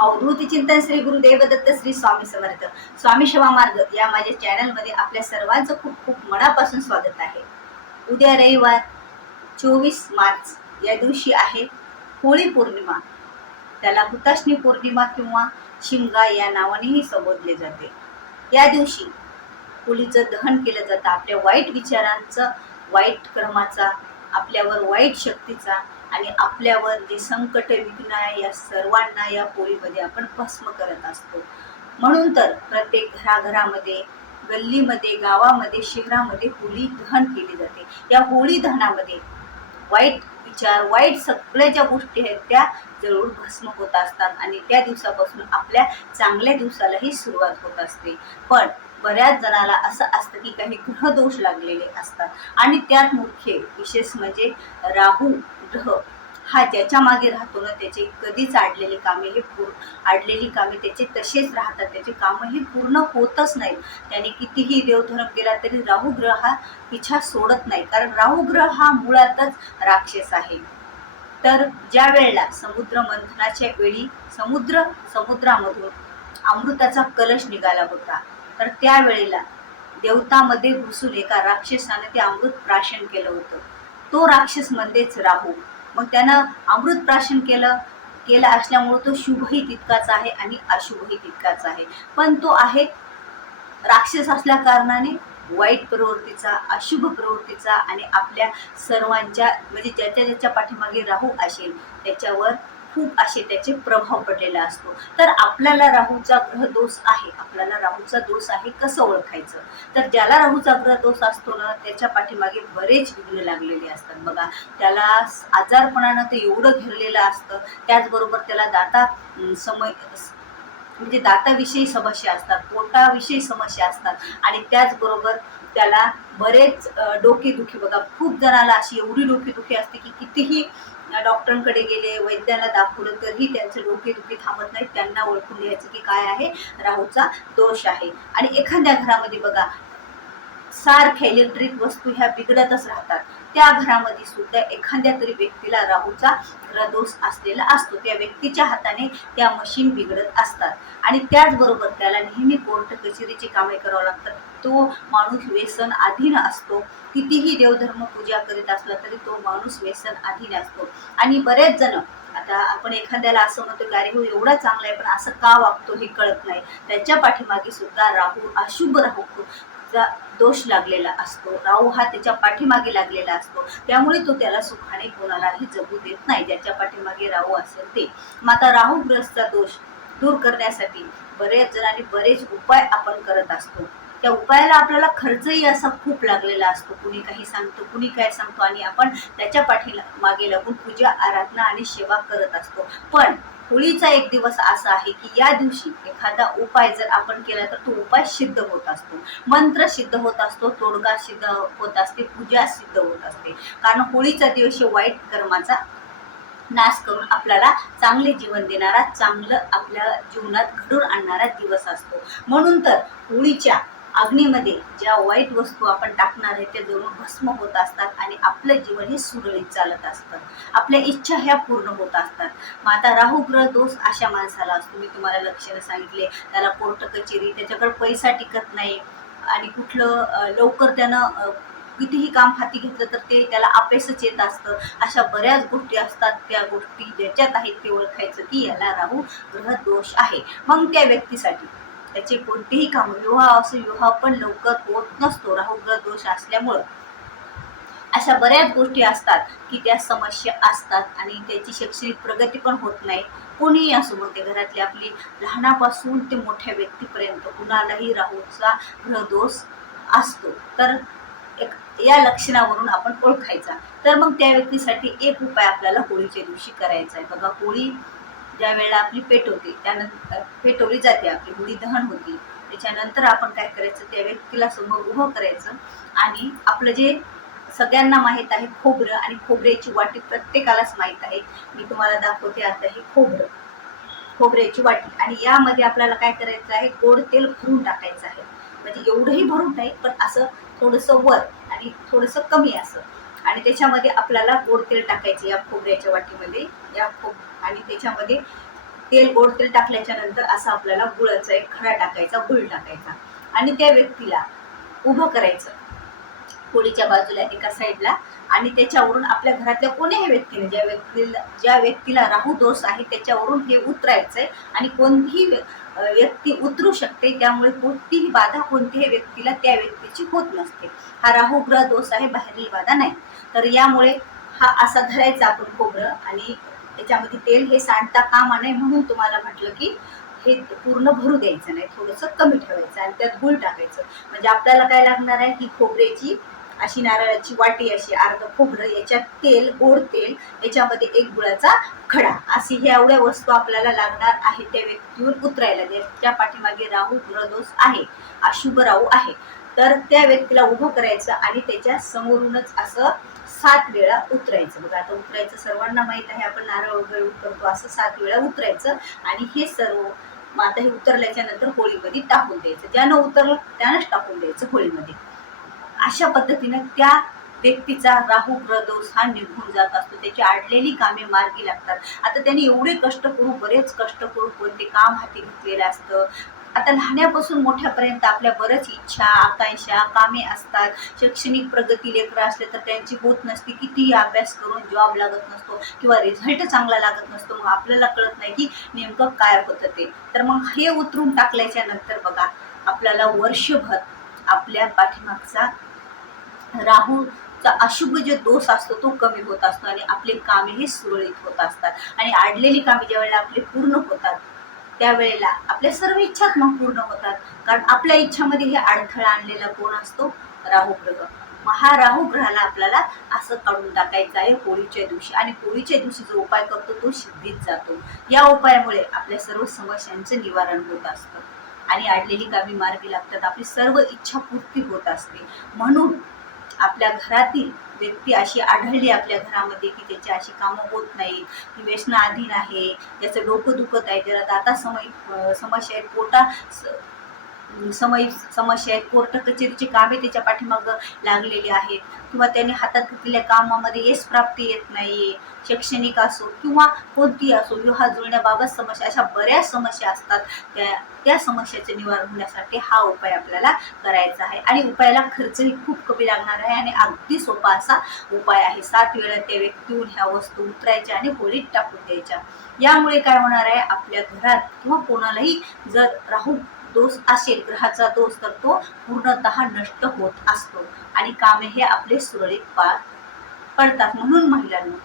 अवधूत चिंतन श्री गुरुदेव दत्त श्री स्वामी समर्थ स्वामी सेवा मार्ग या माझ्या चॅनलमध्ये आपल्या सर्वांचं खूप खूप मनापासून स्वागत आहे। उद्या रविवार 24 मार्च या दिवशी आहे होळी पौर्णिमा। त्याला हुताशनी पौर्णिमा किंवा शिमगा या नावानेही संबोधले जाते। या दिवशी होळीचं दहन केलं जातं। आपल्या वाईट विचारांचं, वाईट कर्माचा, आपल्यावर वाईट शक्तीचा आणि आपल्यावर जे संकट विघ्न आहे या सर्वांना या होळीमध्ये आपण भस्म करत असतो। म्हणून तर प्रत्येक घराघरामध्ये, गल्लीमध्ये, गावामध्ये, शहरामध्ये होळी दहन केली जाते। या होळी दहनामध्ये वाईट विचार, वाईट सगळ्या ज्या गोष्टी आहेत त्या जळून भस्म होत असतात आणि त्या दिवसापासून आपल्या चांगल्या दिवसालाही सुरुवात होत असते। पण बऱ्याच जणाला असं असतं की काही ग्रहदोष लागलेले असतात आणि त्यात मुख्य विशेष म्हणजे राहू ग्रह हा ज्याच्या मागे राहतो ना त्याचे कधीच आडलेली कामे त्याचे तसेच राहतात। त्याचे कामही पूर्ण होतच नाहीत। त्याने कितीही देवधर्म केला तरी राहू ग्रह हा पिछा सोडत नाही, कारण राहू ग्रह हा मुळातच राक्षस आहे। तर ज्या वेळेला समुद्र मंथनाच्या वेळी समुद्रामधून अमृताचा कलश निघाला होता, तर त्यावेळेला देवतामध्ये घुसून एका राक्षसाने ते अमृत प्राशन केलं होतं। तो राक्षस म्हणजेच राहू। मग त्यानं अमृत प्राशन केलं असल्यामुळे तो शुभही तितकाच आहे आणि अशुभही तितकाच आहे। पण तो आहे राक्षस असल्या कारणाने वाईट प्रवृत्तीचा, अशुभ प्रवृत्तीचा आणि आपल्या सर्वांच्या म्हणजे ज्याच्या पाठीमागे राहू असेल त्याच्यावर खूप असे त्याचे प्रभाव पडलेला असतो। तर आपल्याला राहूचा ग्रह दोष आहे, आपल्याला राहूचा दोष आहे कसं ओळखायचं? तर ज्याला राहूचा ग्रह दोष असतो ना त्याच्या पाठीमागे बरेच विघ्न लागलेले असतात। बघा, त्याला आजारपणानं ते एवढं घेरलेलं असतं। त्याचबरोबर त्याला दाताविषयी समस्या असतात, पोटाविषयी समस्या असतात आणि त्याचबरोबर त्याला बरेच डोकेदुखी, बघा खूप जणाला अशी एवढी डोकेदुखी असते की कितीही डॉक्टरांकडे गेले, वैद्याला दाखवलं तरी त्यांचं डोकेदुखी थांबत नाही। त्यांना ओळखून घ्यायचं की काय आहे, राहूचा दोष आहे। आणि एखाद्या घरामध्ये बघा सारख्या इलेक्ट्रिक वस्तू ह्या बिघडतच राहतात, त्या घरामध्ये सुद्धा एखाद्या तरी व्यक्तीला राहूचा ग्रहदोष असलेला असतो। त्या व्यक्तीच्या हाताने त्या मशीन बिघडत असतात आणि त्याचबरोबर त्याला नेहमी कोर्ट कचेरीची कामे करावं लागतात। तो माणूस व्यसन अधीन असतो। कितीही देवधर्म पूजा करीत असला तरी तो माणूस व्यसन अधीन असतो। आणि बरेच जण, आता आपण एखाद्याला असं म्हणतो की अरे हो एवढा चांगला आहे पण असं का वागतो हे कळत नाही, त्याच्या पाठीमागे सुद्धा राहू, अशुभ राहू दोष लागलेला असतो। राहू हा त्याच्या पाठीमागे लागलेला असतो, त्यामुळे तो त्याला सुखाने कोणालाही जगू देत नाही ज्याच्या पाठीमागे राहू असेल ते। मग आता राहूग्रस्तचा दोष दूर करण्यासाठी बरेच जणांनी बरेच उपाय आपण करत असतो। त्या उपायाला आपल्याला खर्चही असा खूप लागलेला असतो। कुणी काही सांगतो, कुणी काय सांगतो आणि आपण त्याच्या पाठीमागे लागून पूजा आराधना आणि सेवा करत असतो। पण होळीचा एक दिवस असा आहे की या दिवशी एखादा उपाय जर आपण केला तर तो उपाय सिद्ध होत असतो, मंत्र सिद्ध होत असतो, तोडगा सिद्ध होत असते, पूजा सिद्ध होत असते। कारण होळीचा दिवस वाईट कर्माचा नाश करून आपल्याला चांगले जीवन देणारा, चांगलं आपल्या जीवनात घडून आणणारा दिवस असतो। म्हणून तर होळीच्या अग्नीमध्ये ज्या वाईट वस्तू आपण टाकणार आहे त्या जळून भस्म होत असतात आणि आपलं जीवन हे सुरळीत चालत असतं, आपल्या इच्छा ह्या पूर्ण होत असतात। मग आता राहू ग्रह दोष अशा माणसाला असतो, मी तुम्हाला लक्षणं सांगितले, त्याला कोर्ट कचेरी, त्याच्याकडे पैसा टिकत नाही आणि कुठलं लवकर त्यानं कितीही काम हाती घेतलं तर ते त्याला अपयशच येत असतं। अशा बऱ्याच गोष्टी असतात, त्या गोष्टी ज्याच्यात आहेत ते ओळखायचं की याला राहू ग्रह दोष आहे। मग त्या व्यक्तीसाठी त्याचे कोणतेही काम, विवाह पण लवकर होत नसतो राहू ग्रह दोष असल्यामुळं। अशा बऱ्याच गोष्टी असतात की त्या समस्या असतात आणि त्याची शैक्षणिक प्रगती पण होत नाही। कोणीही असो, मग ते घरातली आपली लहानापासून ते मोठ्या व्यक्तीपर्यंत कुणालाही राहूचा ग्रहदोष असतो। तर या लक्षणावरून आपण ओळखायचा। तर मग त्या व्यक्तीसाठी एक उपाय आपल्याला होळीच्या दिवशी करायचा आहे। बघा, होळी ज्या वेळेला आपली त्यानंतर पेटवली जाते, आपली होळी दहन होती, त्याच्यानंतर आपण काय करायचं, त्या व्यक्तीला समोर उभं करायचं आणि आपलं जे सगळ्यांना माहीत आहे खोबरं आणि खोबऱ्याची वाटी प्रत्येकालाच माहीत आहे, मी तुम्हाला दाखवते आता ही खोबऱ्याची वाटी। आणि यामध्ये आपल्याला काय करायचं आहे, गोड तेल भरून टाकायचं आहे। म्हणजे एवढंही भरून नाही, पण असं थोडंसं वर आणि थोडंसं कमी असं, आणि त्याच्यामध्ये आपल्याला गोड तेल टाकायचं या खोबऱ्याच्या वाटीमध्ये, आणि त्याच्यामध्ये तेल गोड तेल टाकल्याच्या नंतर असं आपल्याला गुळाचा एक खडा टाकायचा, गुळ टाकायचा आणि त्या व्यक्तीला उभं करायचं होळीच्या बाजूला एका साईडला आणि त्याच्यावरून आपल्या घरातल्या कोणीही व्यक्तीने ज्या व्यक्तीला राहू दोष आहे त्याच्यावरून हे उतरायचंय आणि कोणतीही व्यक्ती उतरू शकते, त्यामुळे कोणतीही बाधा कोणत्याही व्यक्तीला त्या व्यक्तीची होत नसते. हा राहू ग्रह दोष आहे, बाहेरील बाधा नाही. तर यामुळे हा असा धरायचा आपण खोबरं आणि त्याच्यामध्ये तेल हे सांडता कामा नये म्हणून तुम्हाला म्हटलं की हे पूर्ण भरू द्यायचं नाही, थोडंसं कमी ठेवायचं आणि त्यात गुळ टाकायचं. म्हणजे आपल्याला काय लागणार आहे की खोबऱ्याची अशी नारळाची वाटी अशी अर्ध खोबरं, याच्यात तेल गोड तेल, याच्यामध्ये एक गुळाचा खडा, अशी ह्या एवढ्या वस्तू आपल्याला लागणार आहे त्या व्यक्तीवर उतरायला. त्या पाठीमागे राहू ग्रहदोष आहे, अशुभ राहू आहे, तर त्या व्यक्तीला उभं करायचं आणि त्याच्या समोरूनच असं 7 वेळा उतरायचं. बघा आता उतरायचं सर्वांना माहित आहे, आपण नारळ वगैरे उतरतो असं 7 वेळा उतरायचं आणि हे सर्व मग आता हे उतरल्याच्या नंतर होळीमध्ये टाकून द्यायचं. ज्यानं उतरलं त्यानंच टाकून द्यायचं होळीमध्ये. अशा पद्धतीने त्या व्यक्तीचा राहू ग्रह दोष हा निघून जात असतो, त्याची अडलेली कामे मार्गी लागतात. आता त्यांनी एवढे कष्ट करू, बरेच कष्ट करू कोणते काम हाती घेतलेलं असतं. आता लहान्यापासून मोठ्यापर्यंत आपल्या बऱ्याच इच्छा आकांक्षा कामे असतात. शैक्षणिक प्रगती लेकरं असले तर त्यांची होत नसते, कितीही अभ्यास करून जॉब लागत नसतो किंवा रिझल्ट चांगला लागत नसतो, मग आपल्याला कळत नाही की नेमकं काय होतं ते. तर मग हे उतरून टाकल्याच्या नंतर बघा आपल्याला वर्षभर आपल्या पाठीमागचा राहूचा अशुभ जे दोष असतो तो कमी होत असतो आणि आपले कामे हे सुरळीत होत असतात आणि अडलेली कामे ज्या वेळेला आपले पूर्ण होतात त्यावेळेला आपल्या सर्व इच्छाच मग पूर्ण होतात. कारण आपल्या इच्छामध्ये हे अडथळा आणलेला कोण असतो? राहू ग्रह. मग हा राहू ग्रहाला आपल्याला असं काढून टाकायचं आहे होळीच्या दिवशी आणि होळीच्या दिवशी जो उपाय करतो तो सिद्धीत जातो. या उपायामुळे आपल्या सर्व समस्यांचं निवारण होत असतं आणि अडलेली कामे मार्गी लागतात, आपली सर्व इच्छा पूर्ती होत असते. म्हणून आपल्या घरातील व्यक्ती अशी आढळली आपल्या घरामध्ये की त्याची अशी कामं होत नाहीत, ती व्यसनाधीन आहे, त्याचं डोकं दुखत आहे, त्याला दाता समस्या आहेत, पोटा समस्या आहेत, कोर्ट कचेरीची कामे त्याच्या पाठीमागं लागलेली आहेत किंवा त्याने हातात घेतलेल्या कामामध्ये यश प्राप्ती येत नाहीये, शैक्षणिक असो किंवा कोणती असो, विवाह जुळण्याबाबत समस्या, अशा बऱ्याच समस्या असतात. त्या समस्याचे निवारण होण्यासाठी हा उपाय आपल्याला करायचा आहे आणि उपायाला खर्चही खूप कमी लागणार आहे आणि अगदी सोपा असा उपाय आहे. 7 वेळा त्या व्यक्तीहून ह्या वस्तू उतरायच्या आणि होळीत टाकून द्यायच्या. यामुळे काय होणार आहे, आपल्या घरात किंवा कोणालाही जर राहू दोष असेल, ग्रहाचा दोष, तर तो पूर्णतः नष्ट होत असतो आणि कामे हे आपले सुरळीत पार पडतात. म्हणून महिलांना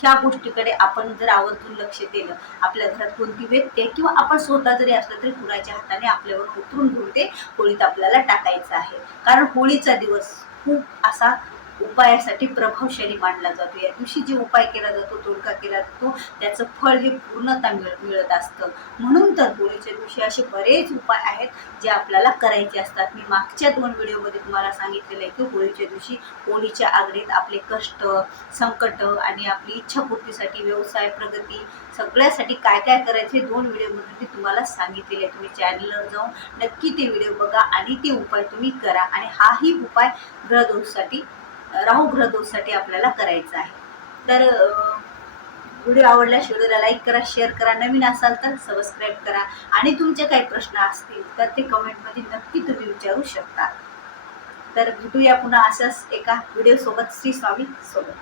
ह्या गोष्टीकडे आपण जर आवर्जून लक्ष दिलं, आपल्या घरात कोणती व्यक्ती आहे किंवा आपण स्वतः जरी असलं तरी कुणाच्या हाताने आपल्यावर उतरून घेऊन ते होळीत आपल्याला टाकायचं आहे. कारण होळीचा दिवस खूप असा उपायासाठी प्रभावशाली मानला जातो. या दिवशी जे उपाय केला जातो, तोडगा केला जातो, त्याचं फळ हे पूर्णतः मिळत असतं. म्हणून तर होळीच्या दिवशी असे बरेच उपाय आहेत जे आपल्याला करायचे असतात. मी मागच्या 2 व्हिडिओमध्ये तुम्हाला सांगितलेलं आहे की होळीच्या दिवशी होळीच्या आगडीत आपले कष्ट, संकट आणि आपली इच्छापूर्तीसाठी, व्यवसाय प्रगती सगळ्यासाठी काय काय करायचे 2 व्हिडिओमध्ये मी तुम्हाला सांगितलेले आहे. तुम्ही चॅनलवर जाऊन नक्की ते व्हिडिओ बघा आणि ते उपाय तुम्ही करा. आणि हाही उपाय ग्रहदोषासाठी, राहू ग्रहदोषासाठी आपल्याला करायचा आहे. तर व्हिडिओ आवडल्यास व्हिडिओला लाईक करा, शेअर करा, नवीन असाल तर सबस्क्राईब करा आणि तुमचे काही प्रश्न असतील तर ते कमेंटमध्ये नक्की तुम्ही विचारू शकता. तर भेटूया पुन्हा अशाच एका व्हिडिओ सोबत, श्री स्वामी सोबत.